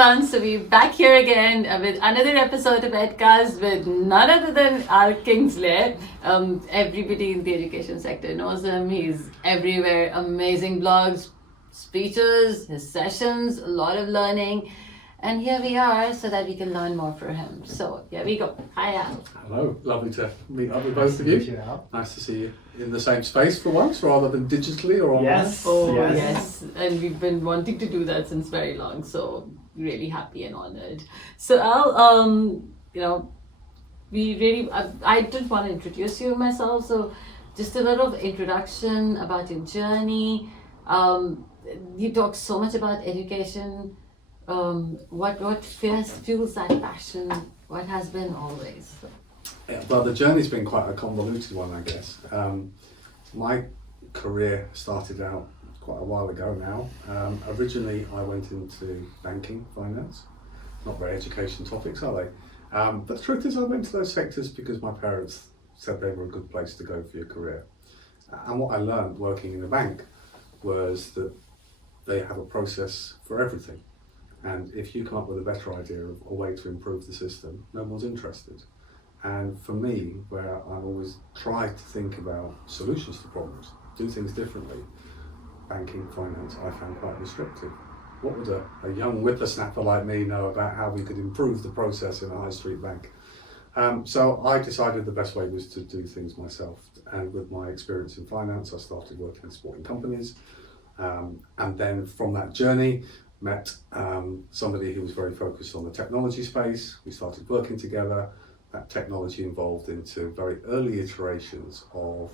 everyone. So we're back here again with another episode of EdCast with none other than our Kingsley. Everybody in the education sector knows him. He's everywhere. Amazing blogs, speeches, his sessions, a lot of learning. And here we are so that we can learn more from him. So here we go. Hi, Al. Hello, lovely to meet up with both of you. Nice to see you in the same space for once, rather than digitally or online. Yes. Oh, yes. And we've been wanting to do that since very long. So really happy and honored. So Al, I didn't want to introduce you myself. So just a little introduction about your journey. You talk so much about education. What fuels that passion? What has been always? Yeah, well, the journey's been quite a convoluted one, I guess. My career started out quite a while ago now. Originally, I went into banking, finance. Not very education topics, are they? But the truth is, I went to those sectors because my parents said they were a good place to go for your career. And what I learned working in a bank was that they have a process for everything. And if you come up with a better idea of a way to improve the system, no one's interested. And for me, where I've always tried to think about solutions to problems, do things differently, banking, finance, I found quite restrictive. What would a young whippersnapper like me know about how we could improve the process in a high street bank? So I decided the best way was to do things myself. And with my experience in finance, I started working in supporting companies. And then from that journey, met somebody who was very focused on the technology space. We started working together. That technology evolved into very early iterations of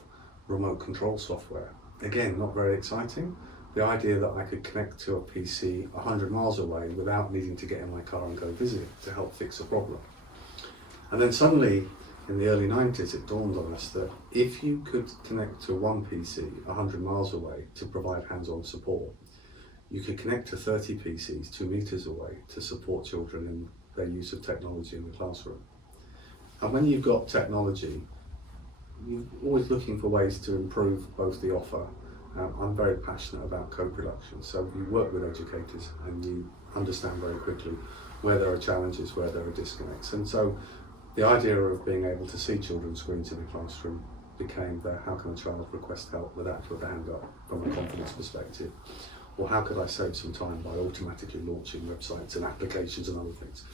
remote control software. Again, not very exciting. The idea that I could connect to a PC 100 miles away without needing to get in my car and go visit it to help fix a problem. And then suddenly, in the early 90s, it dawned on us that if you could connect to one PC 100 miles away to provide hands-on support, you could connect to 30 PCs 2 meters away to support children in their use of technology in the classroom. And when you've got technology, you're always looking for ways to improve both the offer. I'm very passionate about co-production, so you work with educators and you understand very quickly where there are challenges, where there are disconnects. And so the idea of being able to see children's screens in the classroom became the how can a child request help without putting a hand up from a confidence perspective. Or how could I save some time by automatically launching websites and applications and other things?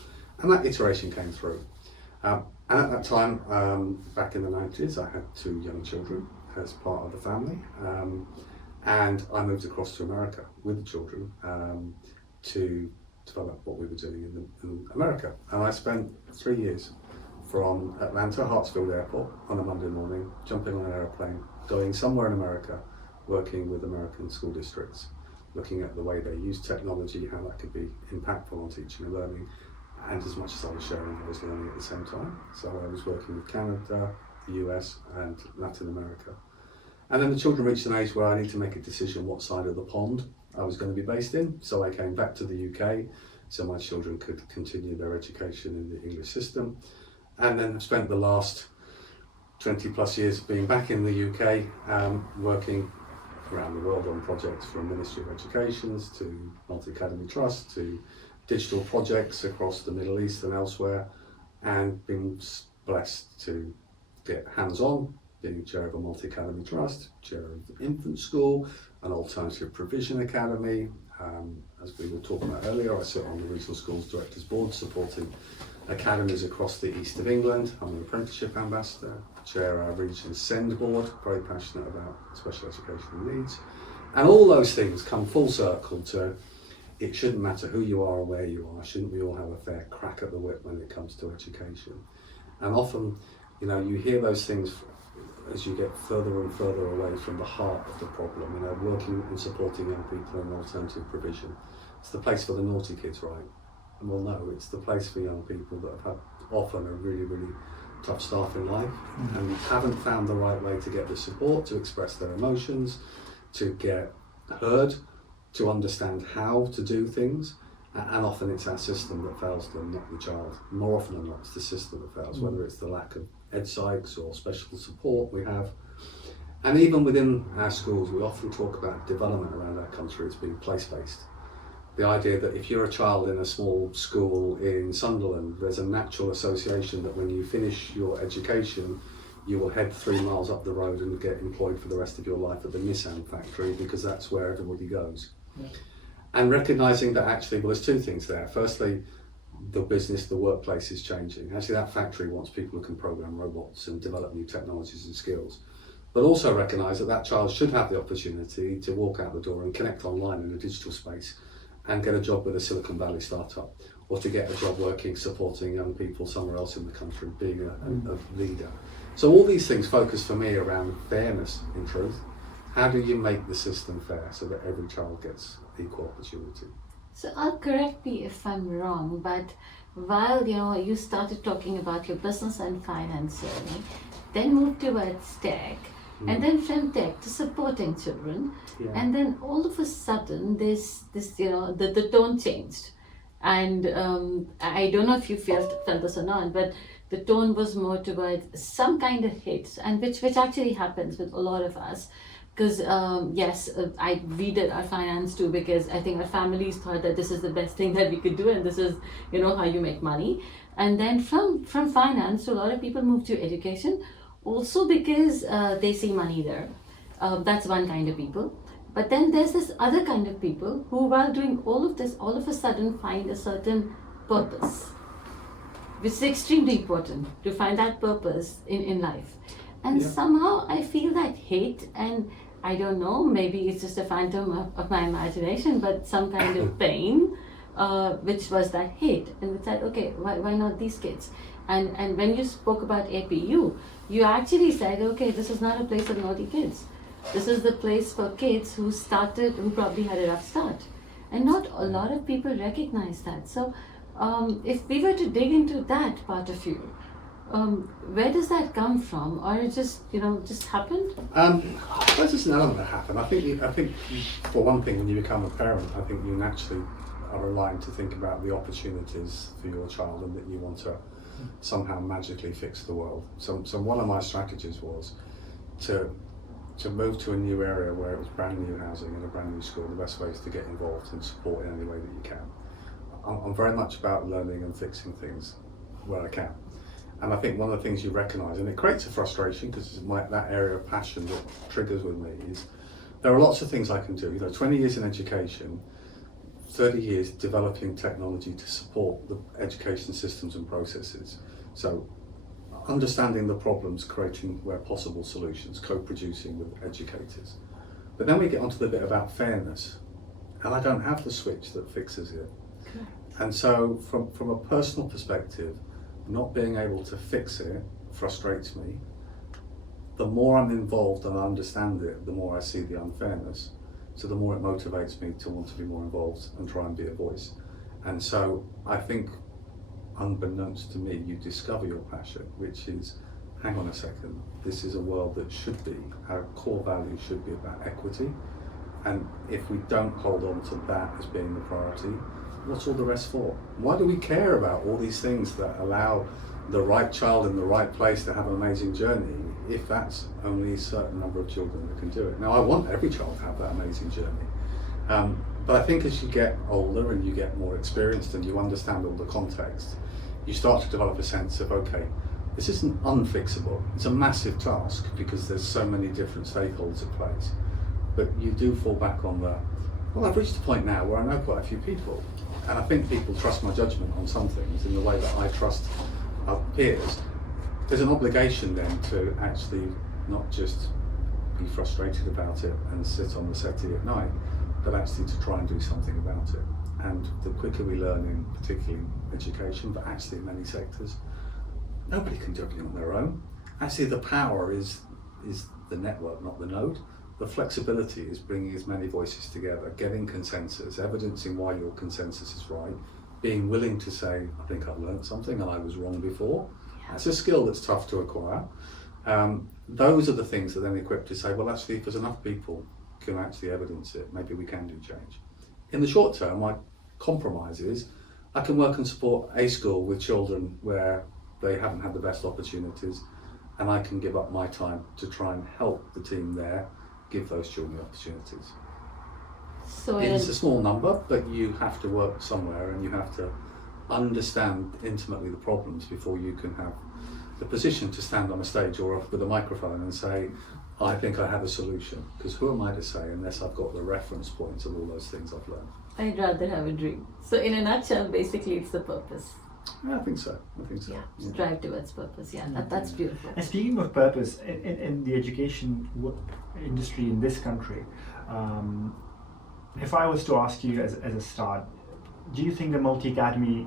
And that iteration came through. And at that time, back in the 90s, I had 2 young children as part of the family. And I moved across to America with the children to develop what we were doing in America. And I spent 3 years from Atlanta, Hartsfield Airport on a Monday morning, jumping on an airplane, going somewhere in America, working with American school districts, looking at the way they use technology, how that could be impactful on teaching and learning, and as much as I was sharing, I was learning at the same time. So I was working with Canada, the US, and Latin America. And then the children reached an age where I need to make a decision what side of the pond I was going to be based in. So I came back to the UK so my children could continue their education in the English system. And then spent the last 20 plus years being back in the UK, working around the world on projects from Ministry of Educations to Multi-Academy Trust to digital projects across the Middle East and elsewhere, and been blessed to get hands-on, being chair of a Multi-Academy Trust, chair of the infant school, an alternative provision academy. As we were talking about earlier, I sit on the Regional Schools Directors Board supporting academies across the east of England. I'm an apprenticeship ambassador, chair our region's SEND board, very passionate about special educational needs. And all those things come full circle to it shouldn't matter who you are or where you are, shouldn't we all have a fair crack at the whip when it comes to education? And often, you hear those things as you get further and further away from the heart of the problem. Working and supporting young people in alternative provision. It's the place for the naughty kids, right? Well, no, it's the place for young people that have had often a really, really tough start in life and haven't found the right way to get the support, to express their emotions, to get heard, to understand how to do things. And often it's our system that fails them, not the child. More often than not, it's the system that fails, whether it's the lack of ed psychs or special support we have. And even within our schools, we often talk about development around our country as being place-based. The idea that if you're a child in a small school in Sunderland, there's a natural association that when you finish your education, you will head 3 miles up the road and get employed for the rest of your life at the Nissan factory, because that's where everybody goes. Yeah. And recognising that actually, well, there's two things there. Firstly, the business, the workplace is changing. Actually, that factory wants people who can program robots and develop new technologies and skills. But also recognise that that child should have the opportunity to walk out the door and connect online in a digital space and get a job with a Silicon Valley startup, or to get a job working, supporting young people somewhere else in the country, being a leader. So all these things focus for me around fairness, in truth. How do you make the system fair so that every child gets equal opportunity? So I'll correct me if I'm wrong, but while you started talking about your business and finance journey, then moved towards tech, and then from tech to supporting children, and then all of a sudden this the tone changed, and I don't know if you felt this or not, but the tone was more towards some kind of hits, and which actually happens with a lot of us. Because we did our finance too, because I think our families thought that this is the best thing that we could do, and this is how you make money. And then from finance, a lot of people move to education, also because they see money there. That's one kind of people. But then there's this other kind of people who, while doing all of this, all of a sudden find a certain purpose, which is extremely important to find that purpose in life. And somehow I feel that hate, and I don't know, maybe it's just a phantom of my imagination, but some kind of pain, which was that hate. And we said, okay, why not these kids? And when you spoke about APU, you actually said, okay, this is not a place of naughty kids. This is the place for kids who probably had a rough start. And not a lot of people recognize that. So if we were to dig into that part of you, where does that come from, or it just happened? I suppose there's an element that happened. I think for one thing, when you become a parent, I think you naturally are aligned to think about the opportunities for your child, and that you want to somehow magically fix the world. So one of my strategies was to move to a new area where it was brand new housing and a brand new school. The best way is to get involved and support in any way that you can. I'm very much about learning and fixing things where I can. And I think one of the things you recognise, and it creates a frustration because it's that area of passion that triggers with me, is there are lots of things I can do. 20 years in education, 30 years developing technology to support the education systems and processes. So understanding the problems, creating where possible solutions, co-producing with educators. But then we get onto the bit about fairness, and I don't have the switch that fixes it. Okay. And so from a personal perspective, not being able to fix it frustrates me. The more I'm involved and I understand it, the more I see the unfairness. So the more it motivates me to want to be more involved and try and be a voice. And so I think, unbeknownst to me, you discover your passion, which is, hang on a second, this is a world that should be, our core value should be about equity. And if we don't hold on to that as being the priority, what's all the rest for? Why do we care about all these things that allow the right child in the right place to have an amazing journey, if that's only a certain number of children that can do it? Now, I want every child to have that amazing journey. But I think as you get older and you get more experienced and you understand all the context, you start to develop a sense of, okay, this isn't unfixable. It's a massive task because there's so many different stakeholders at place. But you do fall back on well, I've reached a point now where I know quite a few people, and I think people trust my judgment on some things in the way that I trust our peers. There's an obligation then to actually not just be frustrated about it and sit on the settee at night, but actually to try and do something about it. And the quicker we learn in particularly education, but actually in many sectors, nobody can do everything on their own. Actually, the power is the network, not the node. The flexibility is bringing as many voices together, getting consensus, evidencing why your consensus is right, being willing to say, I think I've learned something and I was wrong before. That's a skill that's tough to acquire. Those are the things that then equip to say, well, actually, if there's enough people who can actually evidence it, maybe we can do change. In the short term, my compromise is I can work and support a school with children where they haven't had the best opportunities, and I can give up my time to try and help the team there give those children the opportunities. So It's a small number, but you have to work somewhere and you have to understand intimately the problems before you can have the position to stand on a stage or with a microphone and say, I think I have a solution. Because who am I to say unless I've got the reference points of all those things I've learned? I'd rather have a dream. So in a nutshell, basically it's the purpose. Yeah, I think so. Yeah, strive towards purpose. Yeah, that's beautiful. And speaking of purpose, in the education industry in this country, if I was to ask you as a start, do you think the multi-academy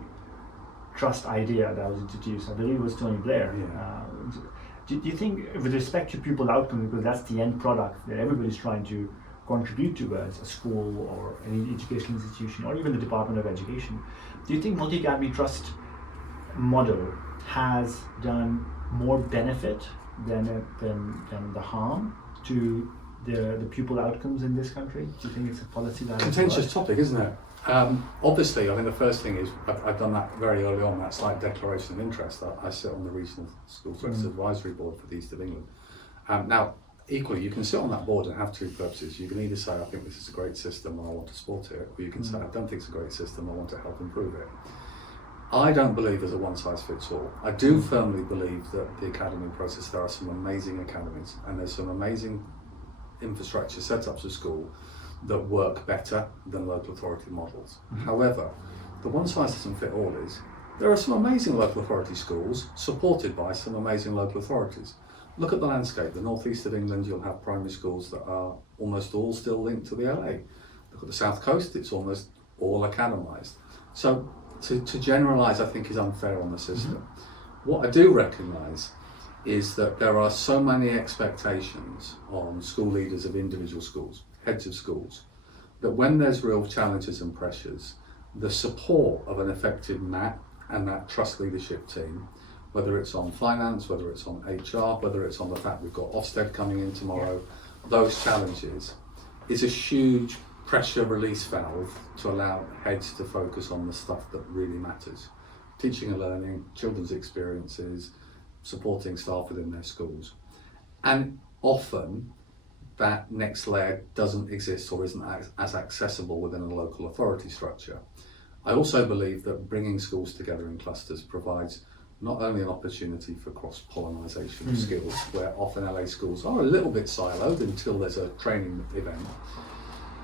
trust idea that was introduced, I believe it was Tony Blair, do you think with respect to pupil outcomes, because that's the end product that everybody's trying to contribute towards, a school or any educational institution or even the Department of Education, do you think multi-academy trust model has done more benefit than the harm to the pupil outcomes in this country? Do you think it's a policy that contentious topic, isn't it? Obviously, I mean, the first thing is I've done that very early on, that slight declaration of interest. I sit on the Regional School Threats Advisory Board for the East of England. Now, equally, you can sit on that board and have two purposes. You can either say, I think this is a great system and I want to support it, or you can say, I don't think it's a great system, I want to help improve it. I don't believe there's a one-size-fits-all. I do firmly believe that the academy process, there are some amazing academies and there's some amazing infrastructure setups of school that work better than local authority models. However, the one-size-doesn't-fit-all is there are some amazing local authority schools supported by some amazing local authorities. Look at the landscape. The northeast of England, you'll have primary schools that are almost all still linked to the LA. Look at the south coast, it's almost all academised. So to generalise, I think, is unfair on the system. What I do recognise is that there are so many expectations on school leaders of individual schools, heads of schools, that when there's real challenges and pressures, the support of an effective MAT and that trust leadership team, whether it's on finance, whether it's on HR, whether it's on the fact we've got Ofsted coming in tomorrow, those challenges is a huge pressure release valve to allow heads to focus on the stuff that really matters. Teaching and learning, children's experiences, supporting staff within their schools. And often that next layer doesn't exist or isn't as accessible within a local authority structure. I also believe that bringing schools together in clusters provides not only an opportunity for cross-pollinisation of skills, where often LA schools are a little bit siloed until there's a training event,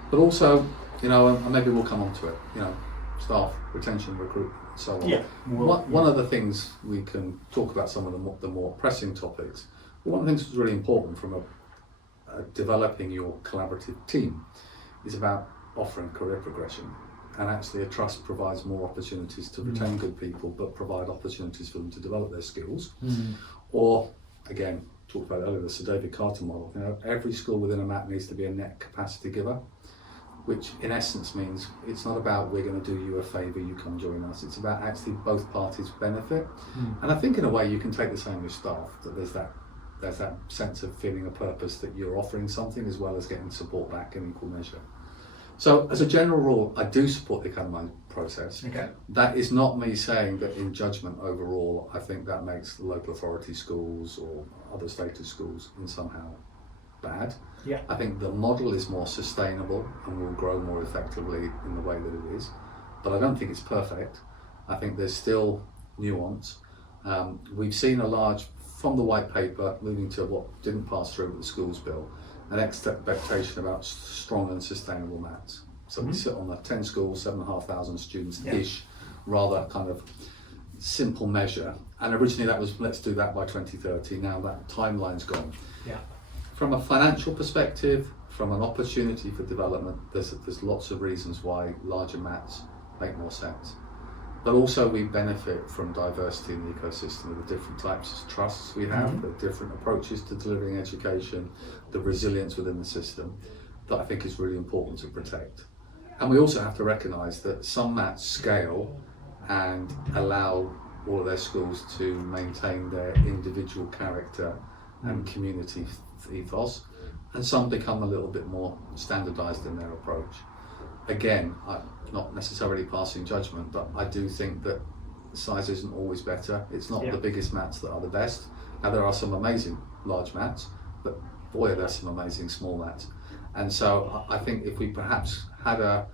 but also, you know, and maybe we'll come on to it, you know, staff, retention, recruitment, and so on. One of the things we can talk about, some of the more pressing topics, but one of the things that's really important from developing your collaborative team is about offering career progression. And actually a trust provides more opportunities to retain good people, but provide opportunities for them to develop their skills. Or, again, talked about earlier, the Sir David Carter model. You know, every school within a MAT needs to be a net capacity giver, which in essence means it's not about we're going to do you a favour, you come join us. It's about actually both parties benefit. And I think in a way you can take the same with staff, that there's that sense of feeling a purpose that you're offering something as well as getting support back in equal measure. So as a general rule, I do support the academy process. Okay. That is not me saying that in judgment overall, I think that makes the local authority schools or other status schools in somehow bad. Yeah. I think the model is more sustainable and will grow more effectively in the way that it is. But I don't think it's perfect. I think there's still nuance. We've seen from the white paper, moving to what didn't pass through with the schools bill, an expectation about strong and sustainable MATs. So we sit on the 10 schools, 7,500 students-ish, rather kind of simple measure. And originally that was, let's do that by 2030. Now that timeline's gone. Yeah. From a financial perspective, from an opportunity for development, there's lots of reasons why larger MATs make more sense. But also we benefit from diversity in the ecosystem of the different types of trusts we have, the different approaches to delivering education, the resilience within the system that I think is really important to protect. And we also have to recognise that some MATs scale and allow all of their schools to maintain their individual character and community ethos, and some become a little bit more standardised in their approach. Again, I'm not necessarily passing judgment, but I do think that size isn't always better. It's not the biggest MATs that are the best. Now there are some amazing large MATs, but boy, there's some amazing small MATs. And so I think if we perhaps had a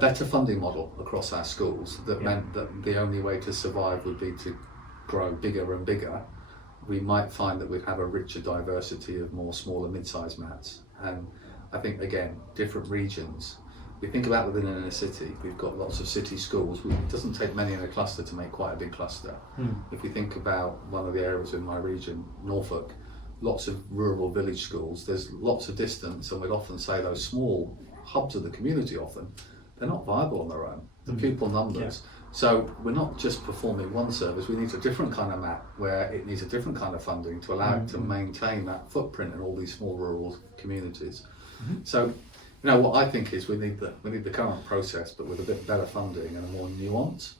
better funding model across our schools that meant that the only way to survive would be to grow bigger and bigger, we might find that we'd have a richer diversity of more small and mid-sized mats. And I think, again, different regions. We think about within an inner city, we've got lots of city schools. It doesn't take many in a cluster to make quite a big cluster. If we think about one of the areas in my region, Norfolk, lots of rural village schools, there's lots of distance, and we'd often say those small hubs of the community often, they're not viable on their own, the pupil numbers. So we're not just performing one service, we need a different kind of mat where it needs a different kind of funding to allow it to maintain that footprint in all these small rural communities. So, you know, what I think is we need the current process, but with a bit better funding and a more nuance,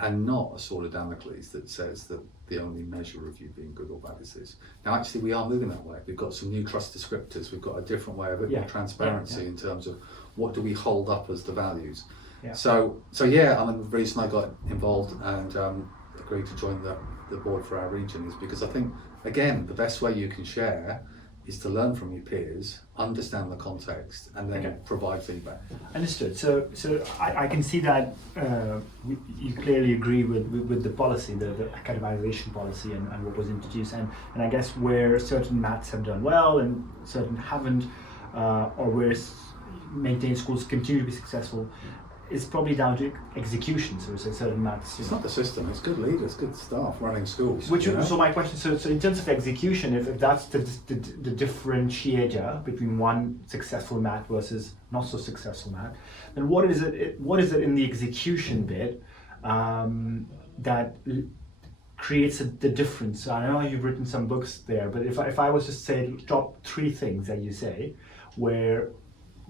and not a sword of Damocles that says that the only measure of you being good or bad is this. Now, actually, we are moving that way. We've got some new trust descriptors. We've got a different way, a bit more transparency in terms of what do we hold up as the values. So yeah, I mean, the reason I got involved and agreed to join the board for our region is because I think, again, the best way you can share is to learn from your peers, understand the context, and then provide feedback. Understood. So I can see that you clearly agree with the policy, the academization policy, and what was introduced, and I guess where certain mats have done well and certain haven't, or where maintained schools continue to be successful, is probably down to execution. So it's a certain mats. It's not the system. It's good leaders, good staff running schools. So my question. So in terms of execution, if that's the differentiator between one successful mat versus not so successful mat, then what is it in the execution bit that creates the difference? I know you've written some books there, but if I was to say top 3 things that you say where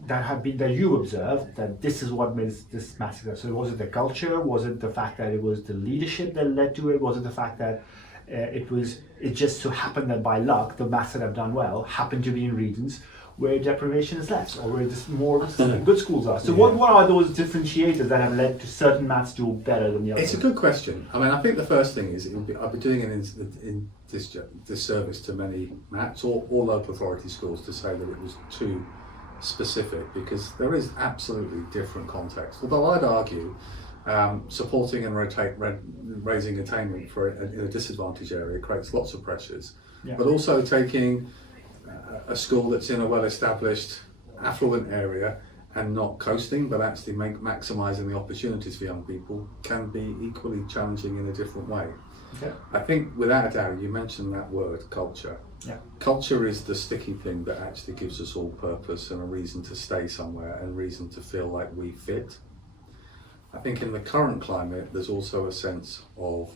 that you observed that this is what makes this massacre. So was it the culture? Was it the fact that it was the leadership that led to it? Was it the fact that it just so happened that by luck the mats that have done well happen to be in regions where deprivation is less, or where more good schools are? So what are those differentiators that have led to certain mats do better than the others? It's a good question. I mean, I think the first thing is I've been doing in this service to many mats or local authority schools to say that it was too specific, because there is absolutely different context. Although I'd argue supporting and raising attainment in a disadvantaged area creates lots of pressures, but also taking a school that's in a well-established affluent area and not coasting, but actually maximising the opportunities for young people can be equally challenging in a different way. I think without a doubt, you mentioned that word, culture. Culture is the sticky thing that actually gives us all purpose and a reason to stay somewhere and reason to feel like we fit. I think in the current climate, there's also a sense of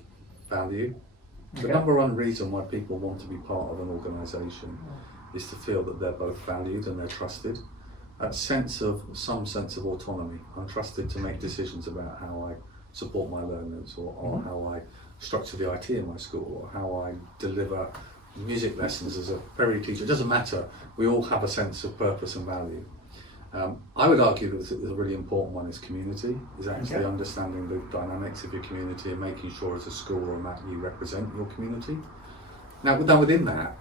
value. The number one reason why people want to be part of an organisation is to feel that they're both valued and they're trusted. That some sense of autonomy. I'm trusted to make decisions about how I support my learners, or how I structure the IT in my school, or how I deliver music lessons as a very teacher. It doesn't matter. We all have a sense of purpose and value. I would argue that the really important one is community, is actually understanding the dynamics of your community and making sure as a school or mat you represent your community. Now within that,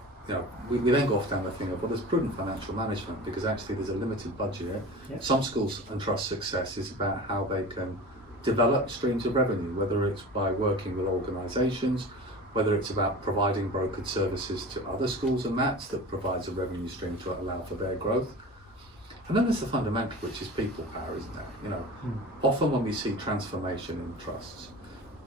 we then go off down the thing of, well, there's prudent financial management, because actually there's a limited budget. Some schools entrust success is about how they can develop streams of revenue, whether it's by working with organisations, whether it's about providing brokered services to other schools and mats that provides a revenue stream to allow for their growth. And then there's the fundamental, which is people power, isn't there? Often when we see transformation in trusts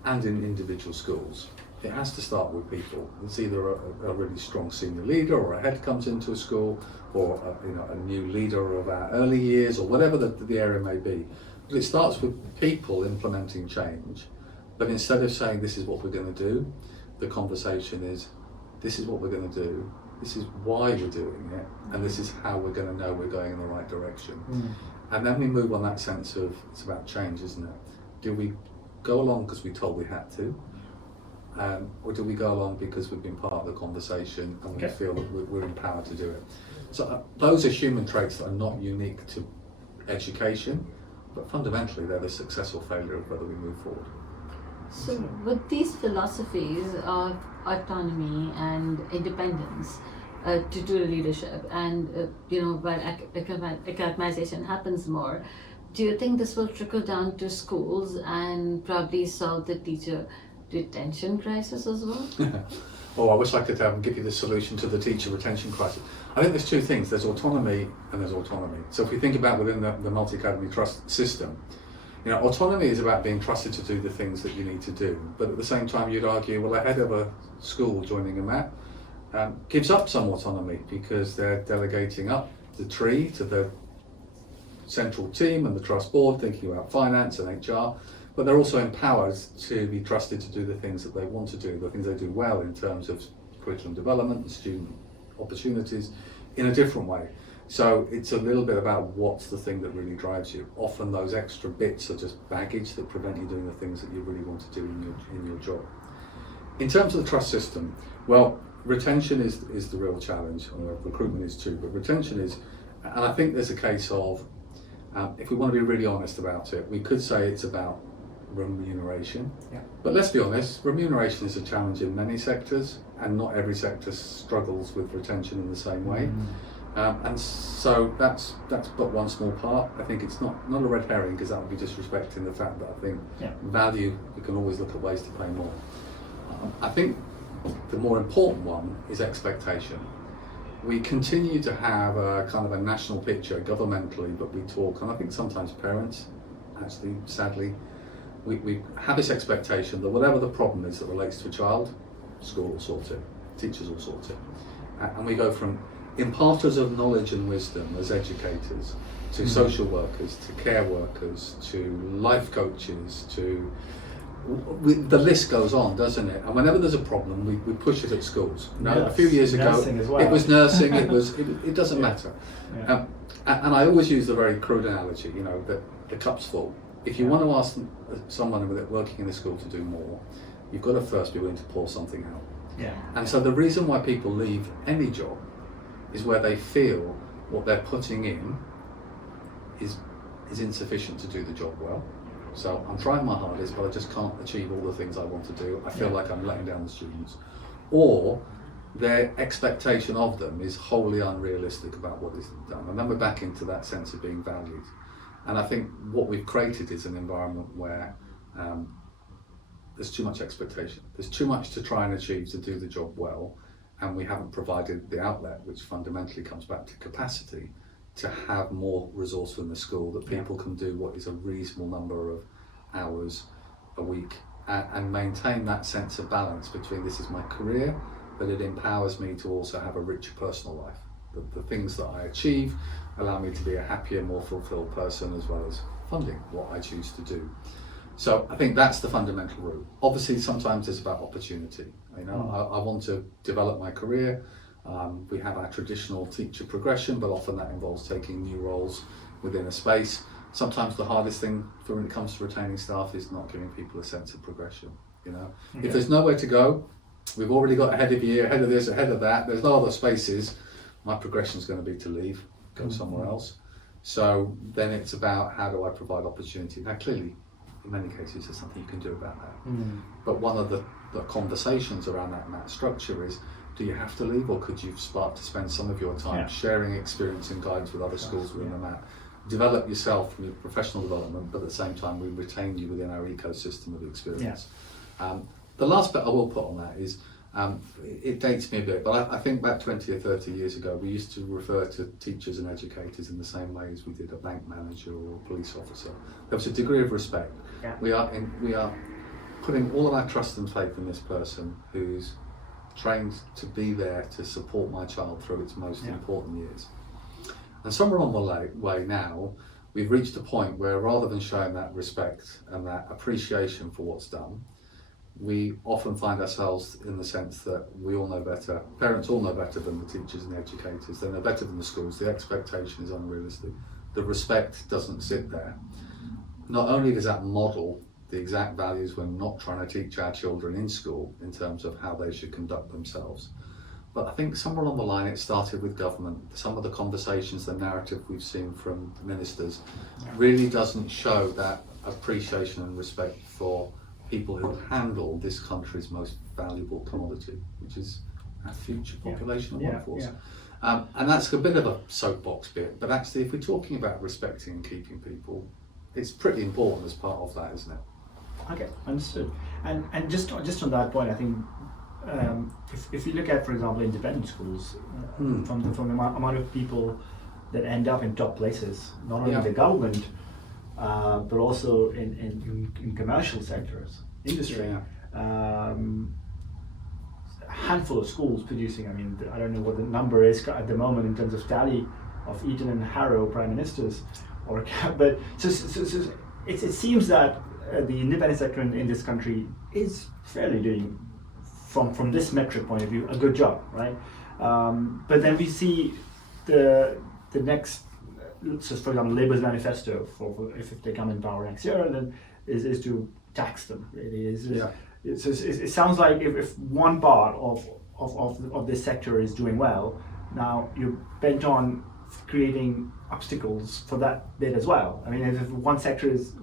and in individual schools, it has to start with people. It's either a really strong senior leader, or a head comes into a school, or a new leader of our early years, or whatever the area may be. But it starts with people implementing change. But instead of saying this is what we're going to do, the conversation is, this is what we're going to do, this is why we're doing it, and this is how we're going to know we're going in the right direction. And then we move on that sense of, it's about change, isn't it? Do we go along because we told we had to? Or do we go along because we've been part of the conversation and we feel that we're empowered to do it? So those are human traits that are not unique to education, but fundamentally they're the success or failure of whether we move forward. So with these philosophies of autonomy and independence, to tutor leadership, and while academization happens more, do you think this will trickle down to schools and probably solve the teacher retention crisis as well? Oh, I wish I could give you the solution to the teacher retention crisis. I think there's two things. There's autonomy and there's autonomy. So if we think about within the multi-academy trust system, autonomy is about being trusted to do the things that you need to do. But at the same time, you'd argue, well, a head of a school joining a MAT gives up some autonomy because they're delegating up the tree to the central team and the trust board, thinking about finance and HR. But they're also empowered to be trusted to do the things that they want to do, the things they do well in terms of curriculum development and student opportunities in a different way. So it's a little bit about what's the thing that really drives you. Often those extra bits are just baggage that prevent you doing the things that you really want to do in your job. In terms of the trust system, well, retention is the real challenge. Recruitment is too, but retention is, and I think there's a case of, if we want to be really honest about it, we could say it's about remuneration. Yeah. But let's be honest, remuneration is a challenge in many sectors, and not every sector struggles with retention in the same way. And so that's but one small part. I think it's not a red herring, because that would be disrespecting the fact that I think value, you can always look at ways to pay more. I think the more important one is expectation. We continue to have a kind of a national picture governmentally, but we talk, and I think sometimes parents, actually, sadly, we have this expectation that whatever the problem is that relates to a child, school will sort it, teachers will sort it. And we go from imparters of knowledge and wisdom as educators, to social workers, to care workers, to life coaches, to the list goes on, doesn't it? And whenever there's a problem, we push it at schools. A few years ago, well. It was nursing. It doesn't matter. Yeah. And I always use the very crude analogy, that the cup's full. If you want to ask someone working in the school to do more, you've got to first be willing to pour something out. Yeah. And so the reason why people leave any job is where they feel what they're putting in is insufficient to do the job well. So I'm trying my hardest, but I just can't achieve all the things I want to do. I feel like I'm letting down the students. Or their expectation of them is wholly unrealistic about what is done. And then we're back into that sense of being valued. And I think what we've created is an environment where there's too much expectation. There's too much to try and achieve to do the job well, and we haven't provided the outlet, which fundamentally comes back to capacity, to have more resource in the school that people can do what is a reasonable number of hours a week and maintain that sense of balance between this is my career, but it empowers me to also have a richer personal life. The things that I achieve allow me to be a happier, more fulfilled person, as well as funding what I choose to do. So I think that's the fundamental route. Obviously, sometimes it's about opportunity. I want to develop my career. We have our traditional teacher progression, but often that involves taking new roles within a space. Sometimes the hardest thing when it comes to retaining staff is not giving people a sense of progression. If there's nowhere to go, we've already got ahead of you, ahead of this, ahead of that, there's no other spaces, my progression is going to be to leave, go somewhere else. So then it's about how do I provide opportunity. Now clearly, in many cases, there's something you can do about that. But one of the conversations around that structure is, do you have to leave, or could you start to spend some of your time sharing experience and guidance with other schools within the MAT? Develop yourself from your professional development, but at the same time we retain you within our ecosystem of experience. The last bit I will put on that is, it dates me a bit, but I think back 20 or 30 years ago, we used to refer to teachers and educators in the same way as we did a bank manager or a police officer. There was a degree of respect. We are putting all of our trust and faith in this person who's trained to be there to support my child through its most important years. And somewhere on the way now, we've reached a point where rather than showing that respect and that appreciation for what's done, we often find ourselves in the sense that we all know better, parents all know better than the teachers and the educators, they know better than the schools, the expectation is unrealistic, the respect doesn't sit there. Not only does that model the exact values we're not trying to teach our children in school in terms of how they should conduct themselves, but I think somewhere along the line it started with government. Some of the conversations, the narrative we've seen from ministers really doesn't show that appreciation and respect for people who handle this country's most valuable commodity, which is our future population of Yeah, workforce. yeah. And that's a bit of a soapbox bit, but actually if we're talking about respecting and keeping people, it's pretty important as part of that, isn't it? Okay, understood. And just on that point, I think if you look at, for example, independent schools, from the amount of people that end up in top places, not only the government, but also in commercial sectors, industry. Yeah. A handful of schools producing, I mean, I don't know what the number is at the moment in terms of tally of Eton and Harrow prime ministers, but so it seems that the independent sector in this country is fairly doing, from this metric point of view, a good job, right? But then we see the next, so for example, Labour's manifesto for if they come in power next year, then is to tax them. Really, it sounds like if one part of this sector is doing well, now you're bent on creating obstacles for that bit as well. I mean, if one sector is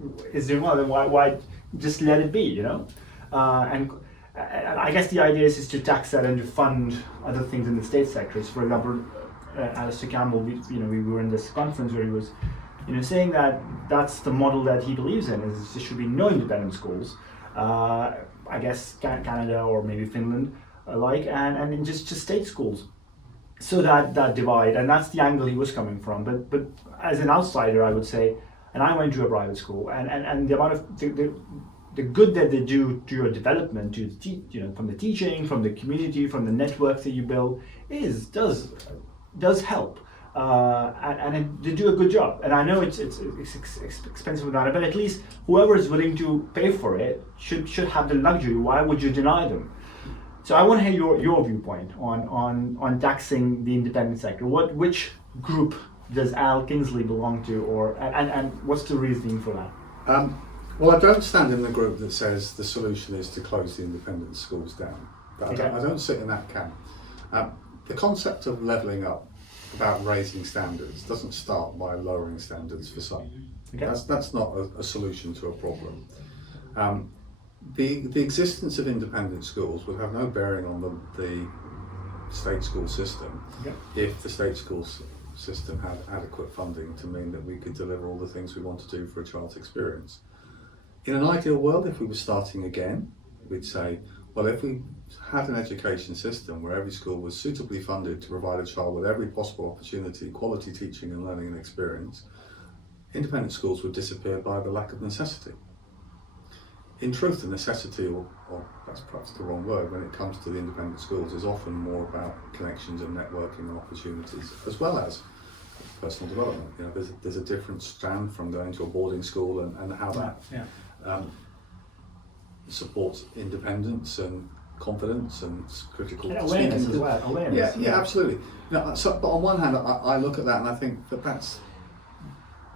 doing well, then why just let it be, you know? And I guess the idea is to tax that and to fund other things in the state sectors. For example, Alistair Campbell, we were in this conference where he was, saying that that's the model that he believes in, is there should be no independent schools. I guess Canada or maybe Finland and just state schools. So that divide, and that's the angle he was coming from. But as an outsider, I would say, and I went to a private school, and the amount of the good that they do to your development, from the teaching, from the community, from the network that you build, does help, and they do a good job. And I know it's expensive without it, but at least whoever is willing to pay for it should have the luxury. Why would you deny them? So I want to hear your viewpoint on taxing the independent sector. Which group does Al Kingsley belong to, and what's the reasoning for that? Well, I don't stand in the group that says the solution is to close the independent schools down. But I don't sit in that camp. The concept of levelling up, about raising standards, doesn't start by lowering standards for some. Okay. That's not a solution to a problem. The existence of independent schools would have no bearing on the state school system if the state schools system had adequate funding to mean that we could deliver all the things we want to do for a child's experience. In an ideal world, if we were starting again, we'd say, well, if we had an education system where every school was suitably funded to provide a child with every possible opportunity, quality teaching and learning and experience, independent schools would disappear by the lack of necessity. In truth, the necessity, or that's perhaps the wrong word, when it comes to the independent schools, is often more about connections and networking and opportunities, as well as personal development. There's a different strand from going to a boarding school and how that supports independence and confidence and critical awareness thinking. as well. Awareness. Yeah, absolutely. But on one hand, I look at that and I think that that's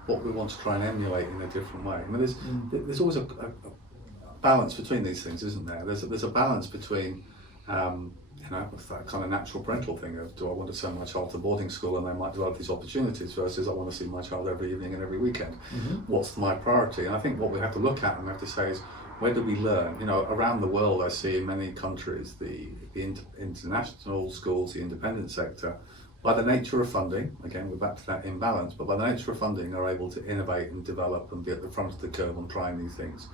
what we want to try and emulate in a different way. I mean, there's always a balance between these things, isn't there? There's a balance between with that kind of natural parental thing of, do I want to send my child to boarding school and they might develop these opportunities, versus I want to see my child every evening and every weekend. What's my priority? And I think what we have to look at and we have to say is, where do we learn? Around the world, I see in many countries the international schools, the independent sector, by the nature of funding, again we're back to that imbalance, but by the nature of funding are able to innovate and develop and be at the front of the curve on trying new things.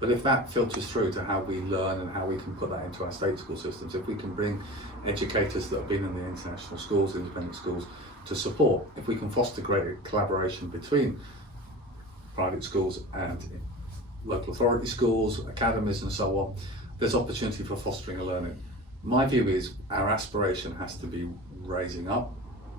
But if that filters through to how we learn and how we can put that into our state school systems, if we can bring educators that have been in the international schools, independent schools, to support, if we can foster greater collaboration between private schools and local authority schools, academies and so on, there's opportunity for fostering a learning. My view is our aspiration has to be raising up,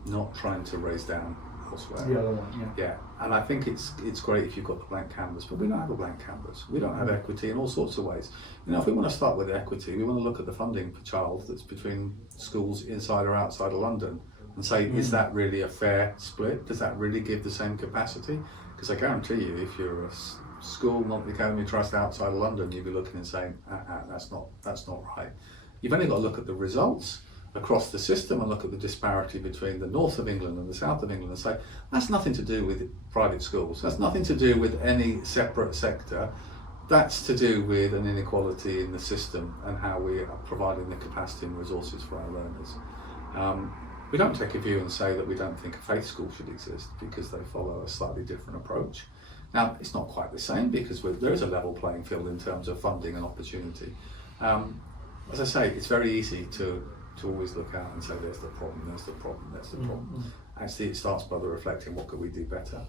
not trying to raise down elsewhere. The other one, yeah. And I think it's great if you've got the blank canvas, but we don't have a blank canvas. We don't have equity in all sorts of ways. If we want to start with equity, we want to look at the funding per child that's between schools inside or outside of London and say, is that really a fair split? Does that really give the same capacity? Because I guarantee you, if you're a school, not the Academy Trust outside of London, you'd be looking and saying, that's not right. You've only got to look at the results across the system and look at the disparity between the north of England and the south of England and say, that's nothing to do with private schools, that's nothing to do with any separate sector. That's to do with an inequality in the system and how we are providing the capacity and resources for our learners. We don't take a view and say that we don't think a faith school should exist because they follow a slightly different approach. Now, it's not quite the same because there is a level playing field in terms of funding and opportunity. As I say, it's very easy to always look out and say there's the problem, there's the problem, there's the problem. Mm-hmm. Actually, it starts by the reflecting, what could we do better?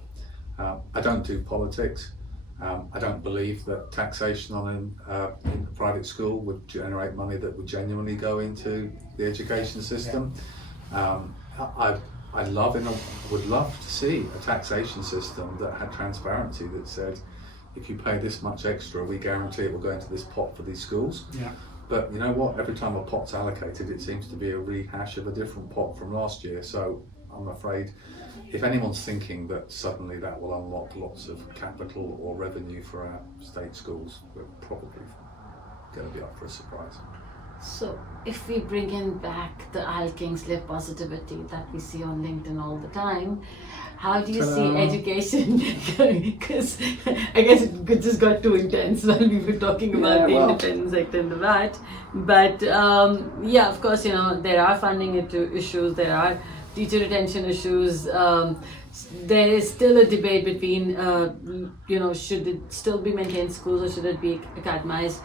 I don't do politics. I don't believe that taxation in a private school would generate money that would genuinely go into the education system. I would love to see a taxation system that had transparency, that said, if you pay this much extra, we guarantee it will go into this pot for these schools. Yeah. But you know what? Every time a pot's allocated, it seems to be a rehash of a different pot from last year. So I'm afraid if anyone's thinking that suddenly that will unlock lots of capital or revenue for our state schools, we're probably going to be up for a surprise. So if we bring in back the Al Kingsley positivity that we see on LinkedIn all the time, how do you see education going? Because I guess it just got too intense while we were talking about the independent sector and that. But yeah, of course, there are funding issues, there are teacher retention issues. There is still a debate between, should it still be maintained schools or should it be academized?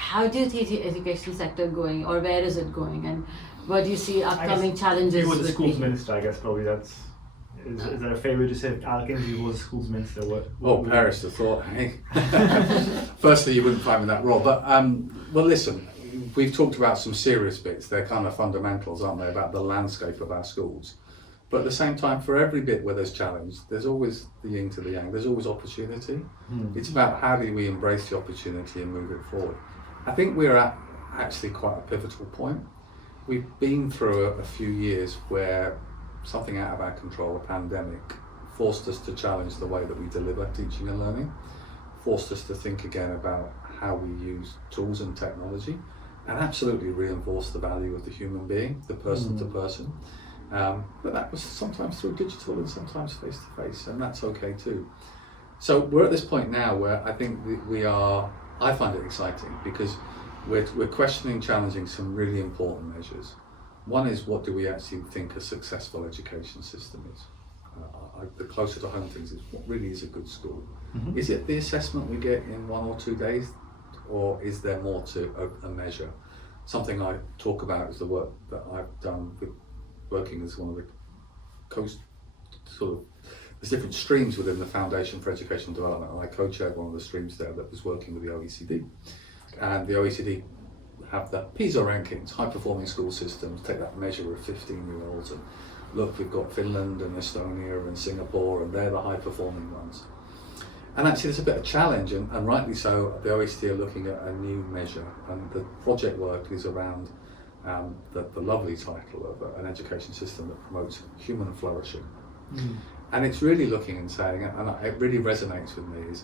How do you see the education sector going, or where is it going, and what do you see upcoming challenges? He was the schools minister, I guess, probably that's. Is that a fair way to say Al Kingsley was schools minister? What perish the thought, hey? Firstly, you wouldn't find me that raw, but well, listen, we've talked about some serious bits. They're kind of fundamentals, aren't they, about the landscape of our schools. But at the same time, for every bit where there's challenge, there's always the yin to the yang. There's always opportunity. It's about how do we embrace the opportunity and move it forward. I think we're at actually quite a pivotal point. We've been through a few years where something out of our control, a pandemic, forced us to challenge the way that we deliver teaching and learning, forced us to think again about how we use tools and technology, and absolutely reinforce the value of the human being, the person to person. But that was sometimes through digital and sometimes face to face, and that's okay too. So we're at this point now where I think I find it exciting because we're questioning, challenging some really important measures. One is, what do we actually think a successful education system is? The closer to home things is, what really is a good school? Is it the assessment we get in 1 or 2 days, or is there more to a measure? Something I talk about is the work that I've done with working as one of the there's different streams within the Foundation for Educational Development, and I co-chaired one of the streams there that was working with the OECD. And the OECD have the PISA rankings, high-performing school systems, take that measure of 15-year-olds, and look, we've got Finland and Estonia and Singapore, and they're the high-performing ones. And actually there's a bit of challenge, and rightly so, the OECD are looking at a new measure, and the project work is around the lovely title of an education system that promotes human flourishing. And it's really looking and saying, and it really resonates with me,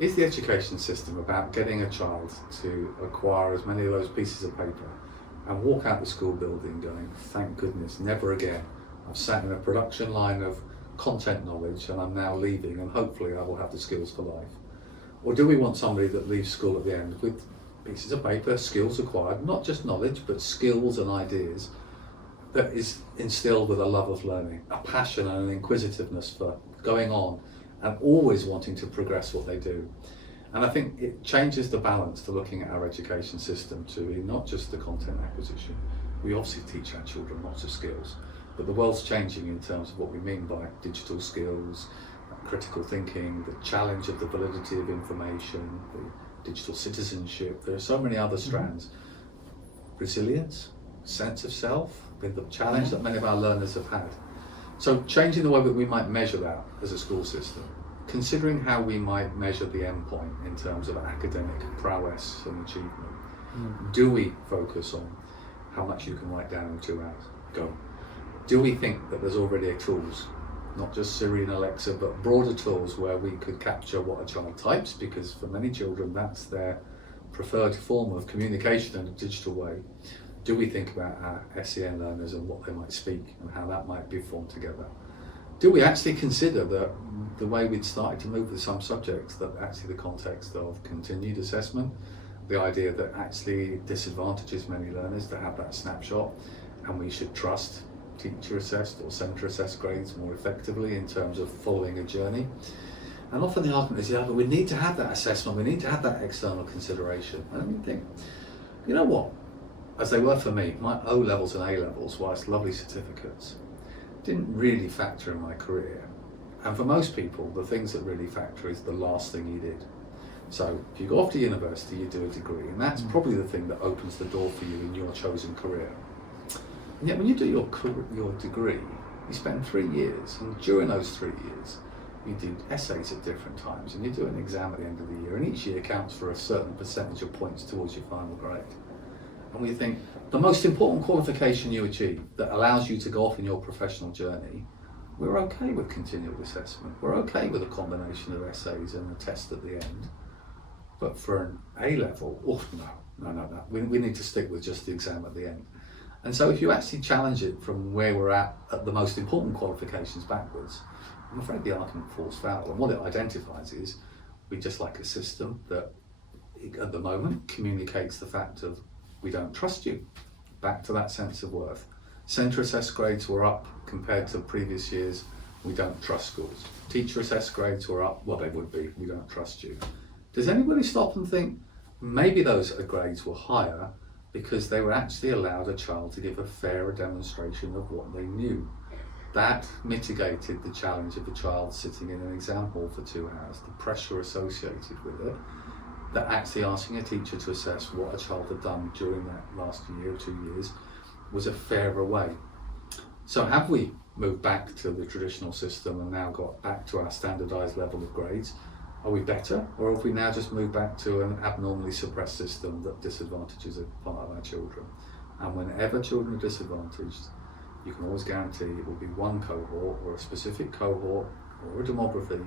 is the education system about getting a child to acquire as many of those pieces of paper and walk out the school building going, thank goodness, never again. I've sat in a production line of content knowledge and I'm now leaving, and hopefully I will have the skills for life. Or do we want somebody that leaves school at the end with pieces of paper, skills acquired, not just knowledge, but skills and ideas that is instilled with a love of learning, a passion and an inquisitiveness for going on and always wanting to progress what they do. And I think it changes the balance to looking at our education system to be not just the content acquisition. We obviously teach our children lots of skills, but the world's changing in terms of what we mean by digital skills, critical thinking, the challenge of the validity of information, the digital citizenship. There are so many other strands. Resilience, sense of self, with the challenge that many of our learners have had. So changing the way that we might measure that as a school system, considering how we might measure the endpoint in terms of academic prowess and achievement. Do we focus on how much you can write down in 2 hours? Go. Do we think that there's already tools, not just Siri and Alexa, but broader tools where we could capture what a child types, because for many children that's their preferred form of communication in a digital way. Do we think about our SEN learners and what they might speak and how that might be formed together? Do we actually consider that the way we'd started to move with some subjects, that actually the context of continued assessment, the idea that actually it disadvantages many learners to have that snapshot, and we should trust teacher assessed or centre assessed grades more effectively in terms of following a journey. And often the argument is, yeah, but we need to have that assessment, we need to have that external consideration. And then you think, you know what, as they were for me, my O levels and A levels, whilst lovely certificates, didn't really factor in my career. And for most people, the things that really factor is the last thing you did. So if you go off to university, you do a degree, and that's probably the thing that opens the door for you in your chosen career. And yet when you do your degree, you spend 3 years, and during those 3 years, you do essays at different times, and you do an exam at the end of the year, and each year counts for a certain percentage of points towards your final grade. And we think the most important qualification you achieve that allows you to go off in your professional journey, we're okay with continual assessment, we're okay with a combination of essays and a test at the end. But for an A level, no. We need to stick with just the exam at the end. And so if you actually challenge it from where we're at the most important qualifications backwards, I'm afraid the argument falls foul. And what it identifies is we just like a system that at the moment communicates the fact of we don't trust you, back to that sense of worth. Centre assessed grades were up compared to previous years, we don't trust schools. Teacher assessed grades were up, well they would be, we don't trust you. Does anybody stop and think maybe those grades were higher because they were actually allowed a child to give a fairer demonstration of what they knew? That mitigated the challenge of a child sitting in an exam hall for 2 hours, the pressure associated with it, that actually asking a teacher to assess what a child had done during that last year or 2 years was a fairer way. So have we moved back to the traditional system and now got back to our standardised level of grades? Are we better, or have we now just moved back to an abnormally suppressed system that disadvantages a part of our children? And whenever children are disadvantaged, you can always guarantee it will be one cohort or a specific cohort or a demography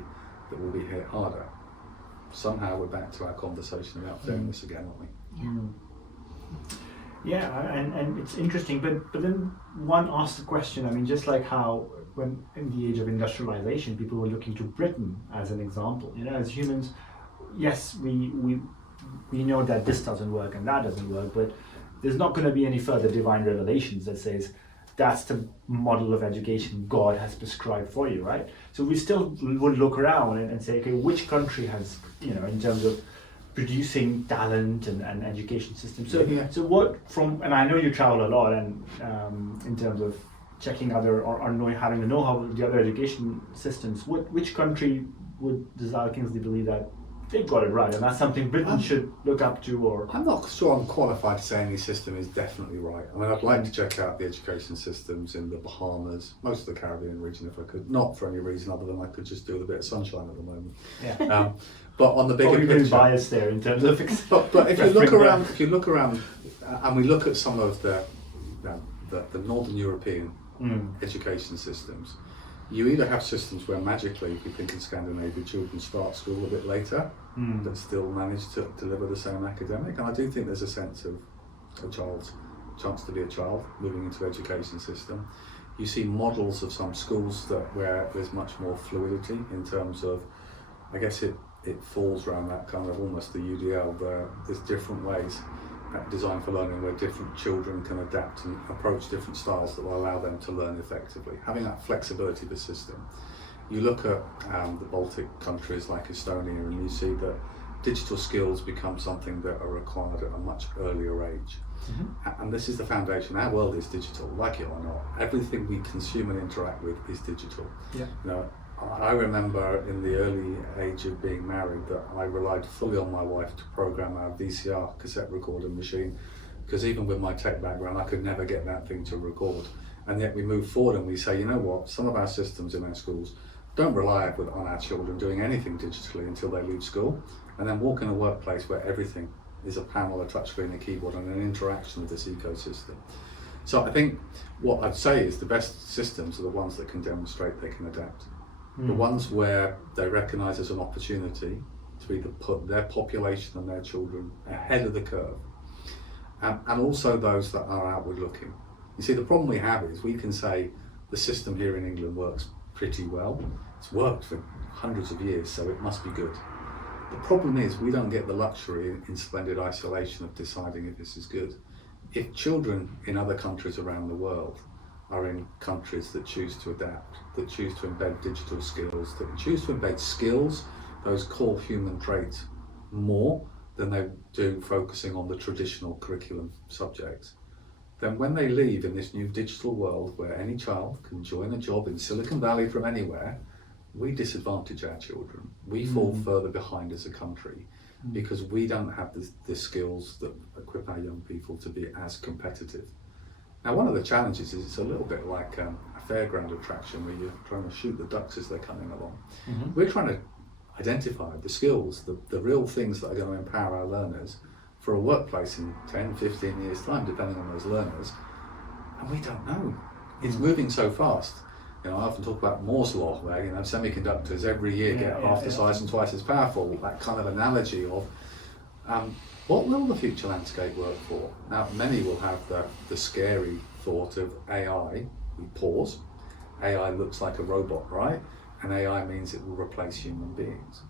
that will be hit harder. Somehow we're back to our conversation about fairness again, aren't we? Mm. Yeah, and it's interesting, but then one asks the question, I mean, just like how when in the age of industrialization, people were looking to Britain as an example, you know, as humans, yes, we know that this doesn't work and that doesn't work, but there's not going to be any further divine revelations that says that's the model of education God has prescribed for you, right? So we still would look around and say, okay, which country has, you know, in terms of producing talent and education system. So, yeah. So what from, and I know you travel a lot, and in terms of checking other or knowing, having the know-how of the other education systems, which country does Al Kingsley believe that they've got it right, and that's something Britain should look up to? Or I'm not sure I'm qualified to say any system is definitely right. I mean, I'd like to check out the education systems in the Bahamas, most of the Caribbean region if I could, not for any reason other than I could just do with a bit of sunshine at the moment. Yeah. But on the bigger picture, bias there in terms of. but if you look around, and we look at some of the Northern European education systems, you either have systems where magically, if you think in Scandinavia, children start school a bit later, but still manage to deliver the same academic. And I do think there's a sense of a child's chance to be a child moving into the education system. You see models of some schools where there's much more fluidity in terms of, I guess it falls around that kind of almost the UDL, where there's different ways designed for learning where different children can adapt and approach different styles that will allow them to learn effectively. Having that flexibility of the system. You look at the Baltic countries like Estonia and you see that digital skills become something that are required at a much earlier age. And this is the foundation. Our world is digital, like it or not. Everything we consume and interact with is digital. Yeah. You know, I remember in the early age of being married that I relied fully on my wife to program our VCR cassette recording machine, because even with my tech background I could never get that thing to record. And yet we move forward and we say, you know what, some of our systems in our schools don't rely on our children doing anything digitally until they leave school, and then walk in a workplace where everything is a panel, a touchscreen, a keyboard and an interaction with this ecosystem. So I think what I'd say is the best systems are the ones that can demonstrate they can adapt. The ones where they recognise as an opportunity to either put their population and their children ahead of the curve, and also those that are outward looking. You see, the problem we have is we can say the system here in England works pretty well. It's worked for hundreds of years, so it must be good. The problem is we don't get the luxury in splendid isolation of deciding if this is good. If children in other countries around the world are in countries that choose to adapt, that choose to embed digital skills, that choose to embed skills, those core human traits, more than they do focusing on the traditional curriculum subjects, then when they leave in this new digital world where any child can join a job in Silicon Valley from anywhere, we disadvantage our children. We fall further behind as a country because we don't have the skills that equip our young people to be as competitive. Now, one of the challenges is it's a little bit like a fairground attraction where you're trying to shoot the ducks as they're coming along. We're trying to identify the skills, the real things that are going to empower our learners for a workplace in 10, 15 years time, depending on those learners, and we don't know. It's moving so fast. I often talk about Moore's law, where semiconductors every year get half the size and twice as powerful. That kind of analogy of what will the future landscape work for? Now, many will have the scary thought of AI. We pause. AI looks like a robot, right? And AI means it will replace human beings.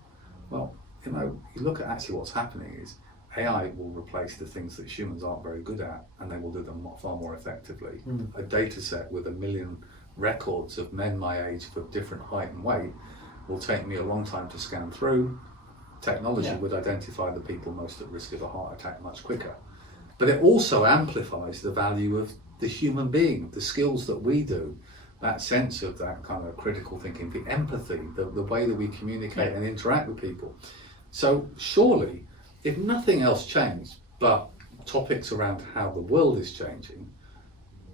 Well, you look at actually what's happening is AI will replace the things that humans aren't very good at, and they will do them far more effectively. A data set with 1 million records of men my age of different height and weight will take me a long time to scan through. Technology would identify the people most at risk of a heart attack much quicker. But it also amplifies the value of the human being, the skills that we do, that sense of that kind of critical thinking, the empathy, the way that we communicate and interact with people. So surely, if nothing else changed, but topics around how the world is changing,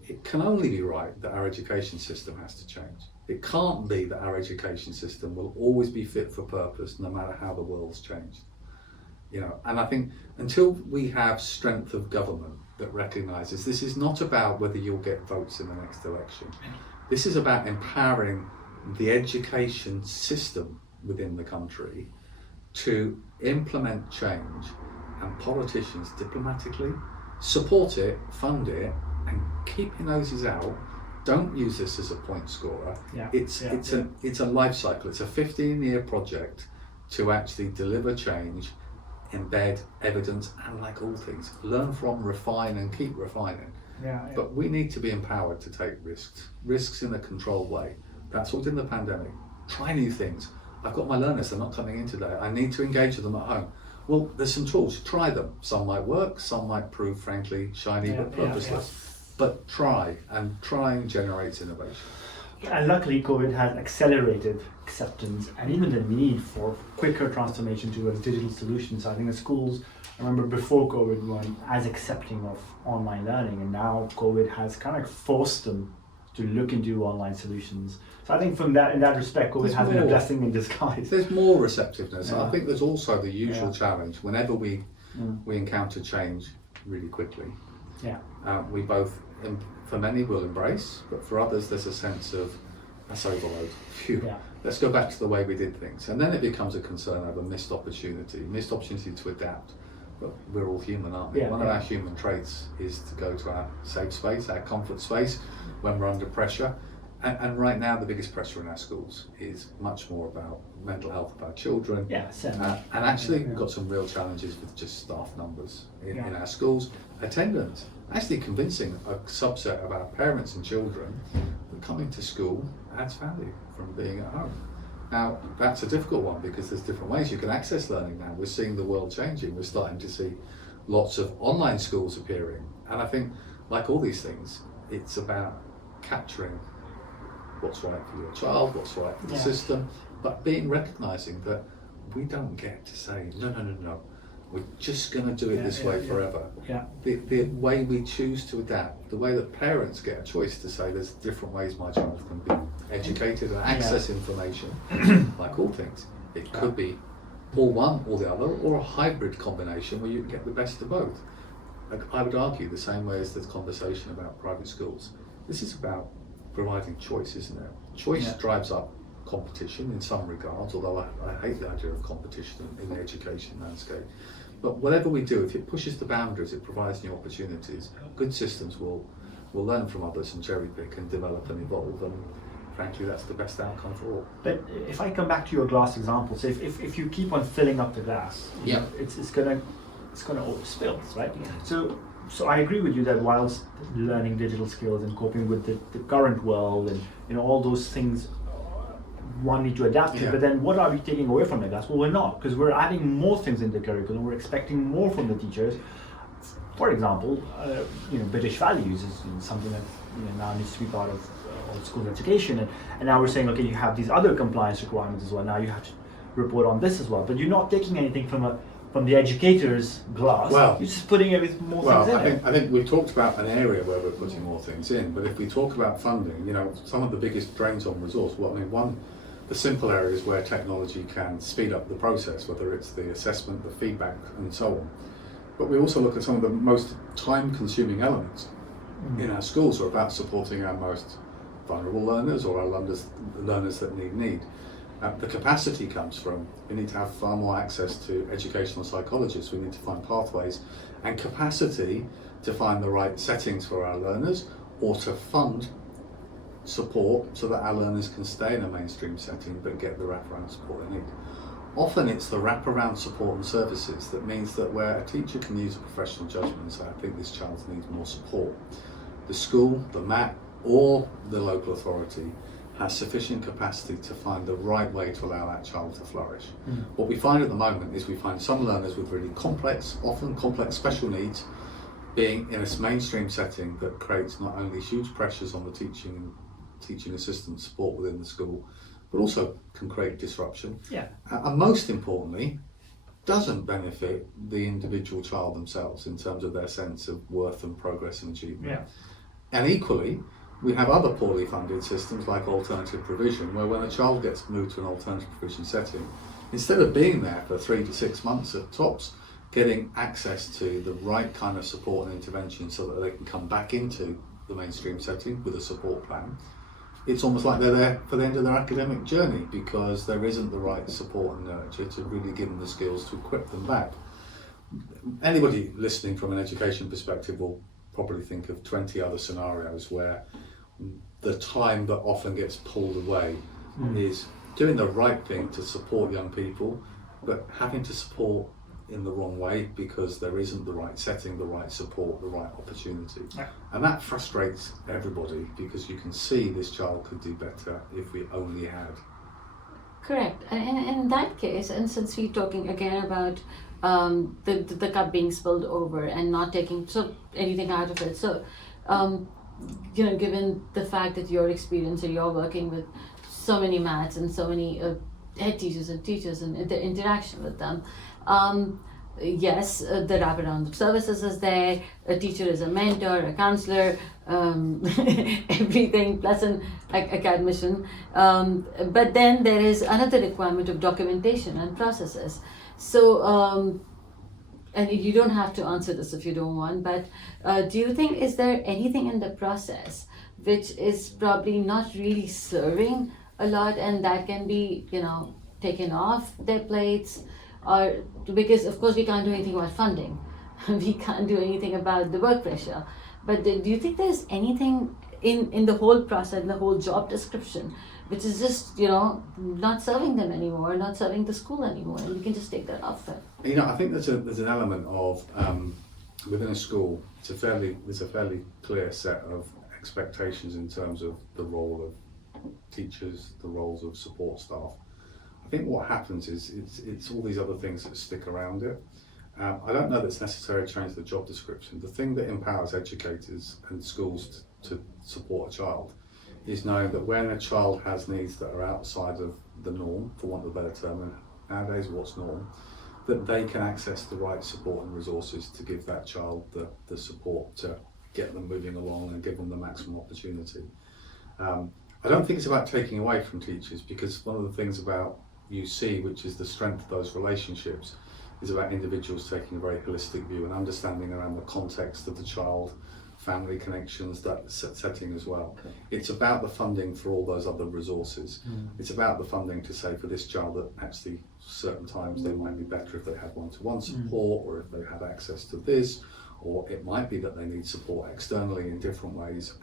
it can only be right that our education system has to change. It can't be that our education system will always be fit for purpose no matter how the world's changed. And I think until we have strength of government that recognises this is not about whether you'll get votes in the next election. This is about empowering the education system within the country to implement change, and politicians diplomatically support it, fund it, and keep your noses out. Don't use this as a point scorer. It's a life cycle. It's a 15-year project to actually deliver change, embed evidence, and like all things, learn from, refine, and keep refining. But we need to be empowered to take risks in a controlled way. That's what's in the pandemic. Try new things. I've got my learners, they're not coming in today. I need to engage with them at home. Well, there's some tools, try them. Some might work, some might prove, frankly, shiny but purposeless. But try and generates innovation. And luckily, COVID has accelerated acceptance and even the need for quicker transformation towards digital solutions. I think the schools, I remember before COVID, weren't as accepting of online learning, and now COVID has kind of forced them to look into online solutions. So I think in that respect, COVID has been a blessing in disguise. There's more receptiveness. I think there's also the usual challenge. Whenever we encounter change really quickly, we both, for many, will embrace, but for others there's a sense of, that's overload. Phew. Let's go back to the way we did things. And then it becomes a concern over missed opportunity to adapt. But we're all human, aren't we? One of our human traits is to go to our safe space, our comfort space, when we're under pressure. And right now, the biggest pressure in our schools is much more about mental health of our children. And actually, we've got some real challenges with just staff numbers in our schools. Attendance, actually convincing a subset of our parents and children that coming to school adds value from being at home. Now, that's a difficult one because there's different ways you can access learning now. We're seeing the world changing. We're starting to see lots of online schools appearing. And I think, like all these things, it's about capturing what's right for your child, what's right for the system, but recognising that we don't get to say, no, we're just going to do it this way forever. The way we choose to adapt, the way that parents get a choice to say there's different ways my child can be educated and access information, like all things. It could be or one or the other, or a hybrid combination where you get the best of both. I would argue the same way as this conversation about private schools. This is about providing choice, isn't it? Choice drives up competition in some regards, although I hate the idea of competition in the education landscape. But whatever we do, if it pushes the boundaries, it provides new opportunities. Good systems will learn from others and cherry pick and develop and evolve. frankly, that's the best outcome for all. But if I come back to your glass example, so if you keep on filling up the glass, you know, it's gonna spill, right? So I agree with you that whilst learning digital skills and coping with the current world and, you know, all those things, one need to adapt to. But then what are we taking away from the glass? Well, we're not, because we're adding more things in the curriculum. We're expecting more from the teachers. For example, you know, British values is something that, you know, now needs to be part of all school education, and now we're saying, okay, you have these other compliance requirements as well. Now you have to report on this as well. But you're not taking anything from the educator's glass. Well, you're just putting more things in. I think we've talked about an area where we're putting more things in. But if we talk about funding, you know, some of the biggest drains on resource. Well, I mean, one, the simple areas where technology can speed up the process, whether it's the assessment, the feedback, and so on. But we also look at some of the most time-consuming elements in our schools are about supporting our most vulnerable learners or our learners that need. The capacity comes from, we need to have far more access to educational psychologists, we need to find pathways and capacity to find the right settings for our learners or to fund support so that our learners can stay in a mainstream setting but get the wraparound support they need. Often it's the wraparound support and services that means that where a teacher can use a professional judgment and say, I think this child needs more support, the school, the MAT, or the local authority has sufficient capacity to find the right way to allow that child to flourish. What we find at the moment is we find some learners with really complex, often complex special needs being in a mainstream setting that creates not only huge pressures on the teaching assistant support within the school, but also can create disruption. And most importantly, doesn't benefit the individual child themselves in terms of their sense of worth and progress and achievement. And equally, we have other poorly funded systems like alternative provision, where when a child gets moved to an alternative provision setting, instead of being there for 3 to 6 months at tops, getting access to the right kind of support and intervention so that they can come back into the mainstream setting with a support plan, it's almost like they're there for the end of their academic journey because there isn't the right support and nurture to really give them the skills to equip them back. Anybody listening from an education perspective will probably think of 20 other scenarios where the time that often gets pulled away is doing the right thing to support young people, but having to support in the wrong way because there isn't the right setting, the right support, the right opportunity. And that frustrates everybody because you can see this child could do better if we only had. Correct. And in that case, and since we're talking again about the cup being spilled over and not taking anything out of it, so you know, given the fact that your experience and you're working with so many maths and so many head teachers and teachers and the interaction with them, yes, the wraparound services is there, a teacher is a mentor, a counselor, everything plus an academician, but then there is another requirement of documentation and processes. So and you don't have to answer this if you don't want, but do you think, is there anything in the process which is probably not really serving a lot and that can be, you know, taken off their plates? Or because of course we can't do anything about funding, we can't do anything about the work pressure, but do you think there's anything in the whole process, in the whole job description, which is just, you know, not serving them anymore, not serving the school anymore, and we can just take that off it? You know, I think there's an element of within a school, there's a fairly clear set of expectations in terms of the role of teachers, the roles of support staff. I think what happens is it's all these other things that stick around it. I don't know that it's necessary to change the job description. The thing that empowers educators and schools to support a child is knowing that when a child has needs that are outside of the norm, for want of a better term, and nowadays what's norm, that they can access the right support and resources to give that child the support to get them moving along and give them the maximum opportunity. I don't think it's about taking away from teachers, because one of the things about UC, which is the strength of those relationships, is about individuals taking a very holistic view and understanding around the context of the child, family connections, that setting as well. Okay. It's about the funding for all those other resources. It's about the funding to say for this child that actually certain times they might be better if they had one-to-one support, or if they had access to this, or it might be that they need support externally in different ways.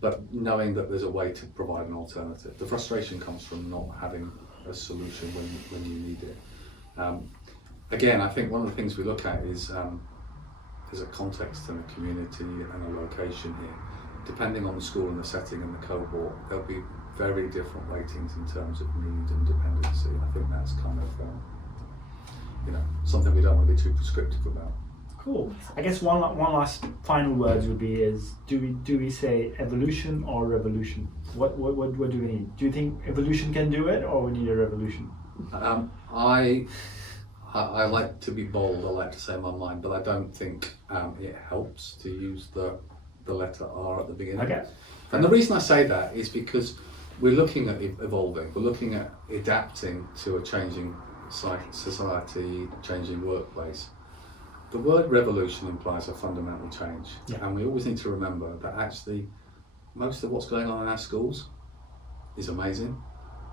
but knowing that there's a way to provide an alternative. The frustration comes from not having a solution when you need it. Again, I think one of the things we look at is there's a context and a community and a location here. Depending on the school and the setting and the cohort, there'll be very different weightings in terms of need and dependency. I think that's kind of something we don't want to be too prescriptive about. Cool. I guess one last final words would be is do we say evolution or revolution? What do we need? Do you think evolution can do it, or we need a revolution? I like to be bold. I like to say my mind, but I don't think it helps to use the letter R at the beginning. Okay. And the reason I say that is because we're looking at evolving. We're looking at adapting to a changing society, changing workplace. The word revolution implies a fundamental change, and we always need to remember that actually most of what's going on in our schools is amazing.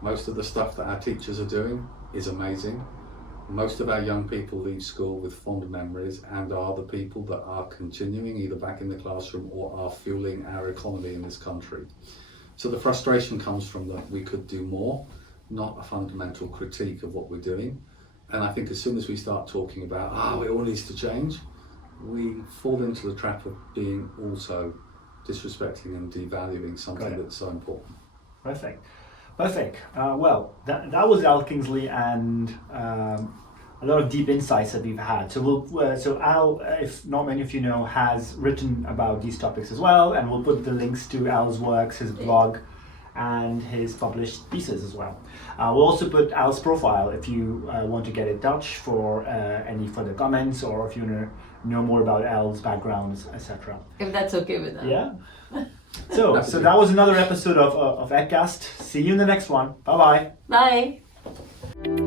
Most of the stuff that our teachers are doing is amazing. Most of our young people leave school with fond memories and are the people that are continuing either back in the classroom or are fueling our economy in this country. So the frustration comes from that we could do more, not a fundamental critique of what we're doing. And I think as soon as we start talking about, it all needs to change, we fall into the trap of being also disrespecting and devaluing something that's so important. Perfect. Well, that was Al Kingsley, and a lot of deep insights that we've had. So Al, if not many of you know, has written about these topics as well, and we'll put the links to Al's works, his blog, and his published pieces as well. We'll also put Al's profile if you want to get in touch for any further comments, or if you want to know more about Al's background, etc. If that's okay with us. Yeah. So that was another episode of EdCast. See you in the next one. Bye-bye. Bye.